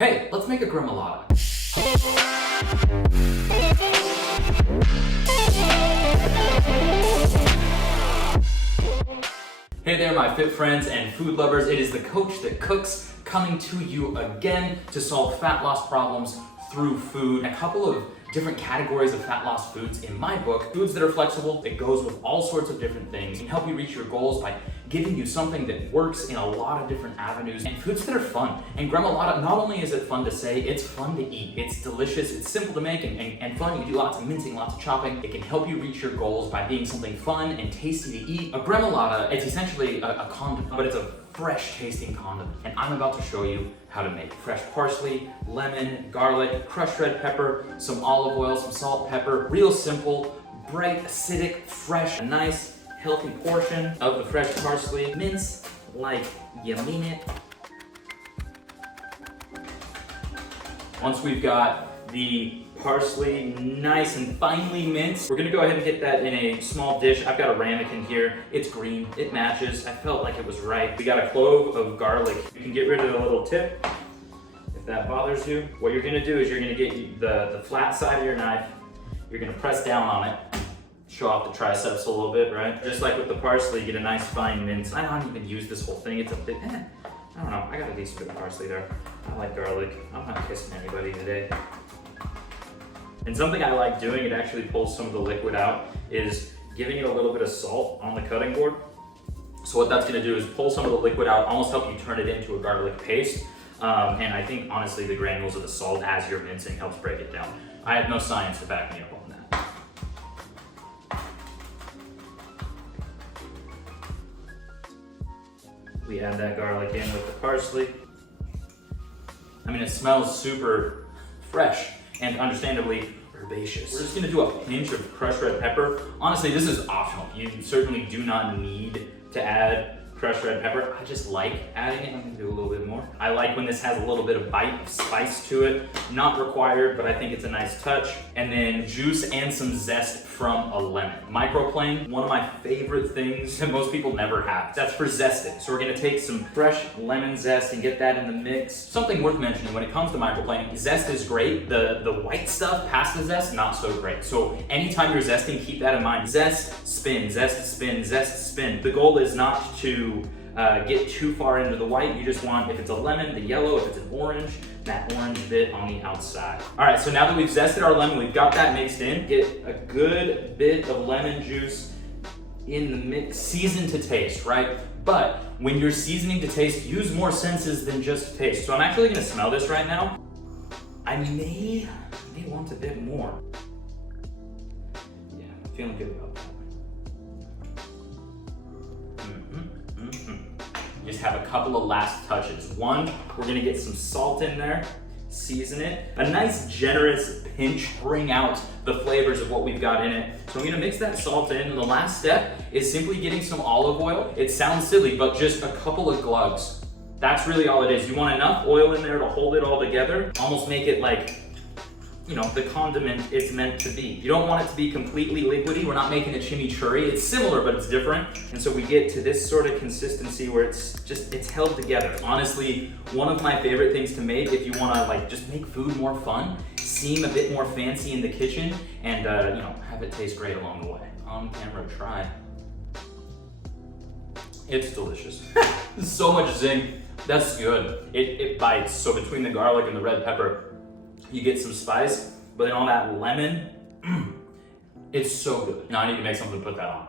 Hey, let's make a gremolata. Hey there, my fit friends and food lovers. It is the coach that cooks coming to you again to solve fat loss problems through food. A couple of different categories of fat loss foods in my book. Foods that are flexible, it goes with all sorts of different things, and help you reach your goals by giving you something that works in a lot of different avenues, and foods that are fun. And gremolata, not only is it fun to say, it's fun to eat. It's delicious, it's simple to make, and fun. You can do lots of mincing, lots of chopping. It can help you reach your goals by being something fun and tasty to eat. A gremolata, it's essentially a condiment, but it's a fresh tasting condiment, and I'm about to show you how to make fresh parsley, lemon, garlic, crushed red pepper, some olive oil, some salt, pepper. Real simple, bright, acidic, fresh, a nice, healthy portion of the fresh parsley. Mince like you mean it. Once we've got the parsley nice and finely minced, we're gonna go ahead and get that in a small dish. I've got a ramekin here. It's green, it matches. I felt like it was right. We got a clove of garlic. You can get rid of the little tip if that bothers you. What you're gonna do is you're gonna get the flat side of your knife. You're gonna press down on it. Show off the triceps a little bit, right? Just like with the parsley, get a nice fine mince. I don't even use this whole thing. It's a bit, I don't know. I got a decent bit of parsley there. I like garlic. I'm not kissing anybody today. And something I like doing, it actually pulls some of the liquid out, is giving it a little bit of salt on the cutting board. So what that's gonna do is pull some of the liquid out, almost help you turn it into a garlic paste. And I think honestly the granules of the salt as you're mincing helps break it down. I have no science to back me up on that. We add that garlic in with the parsley. I mean, it smells super fresh and understandably herbaceous. We're just gonna do a pinch of crushed red pepper. Honestly, this is optional. You certainly do not need to add crushed red pepper. I just like adding it. I'm gonna do a little bit more. I like when this has a little bit of bite of spice to it. Not required, but I think it's a nice touch. And then juice and some zest from a lemon. Microplane, one of my favorite things that most people never have. That's for zesting. So we're gonna take some fresh lemon zest and get that in the mix. Something worth mentioning when it comes to microplaning, zest is great. The white stuff past the zest, not so great. So anytime you're zesting, keep that in mind. Zest, spin, zest, spin, zest, spin. The goal is not to get too far into the white. You just want, if it's a lemon, the yellow. If it's an orange, that orange bit on the outside. All right, so now that we've zested our lemon, we've got that mixed in. Get a good bit of lemon juice in the mix, seasoned to taste, right? But when you're seasoning to taste, use more senses than just taste. So I'm actually gonna smell this right now. I may want a bit more. Yeah, I'm feeling good about that. Just have a couple of last touches. One, we're gonna get some salt in there, season it. A nice generous pinch, bring out the flavors of what we've got in it. So I'm gonna mix that salt in, and the last step is simply getting some olive oil. It sounds silly, but just a couple of glugs. That's really all it is. You want enough oil in there to hold it all together, almost make it like, you know, the condiment it's meant to be. You don't want it to be completely liquidy. We're not making a chimichurri. It's similar, but it's different. And so we get to this sort of consistency where it's held together. Honestly, one of my favorite things to make if you wanna like just make food more fun, seem a bit more fancy in the kitchen, and you know, have it taste great along the way. On camera, try. It's delicious. So much zing. That's good. It bites. So between the garlic and the red pepper, you get some spice, but then all that lemon, it's so good. Now I need to make something to put that on.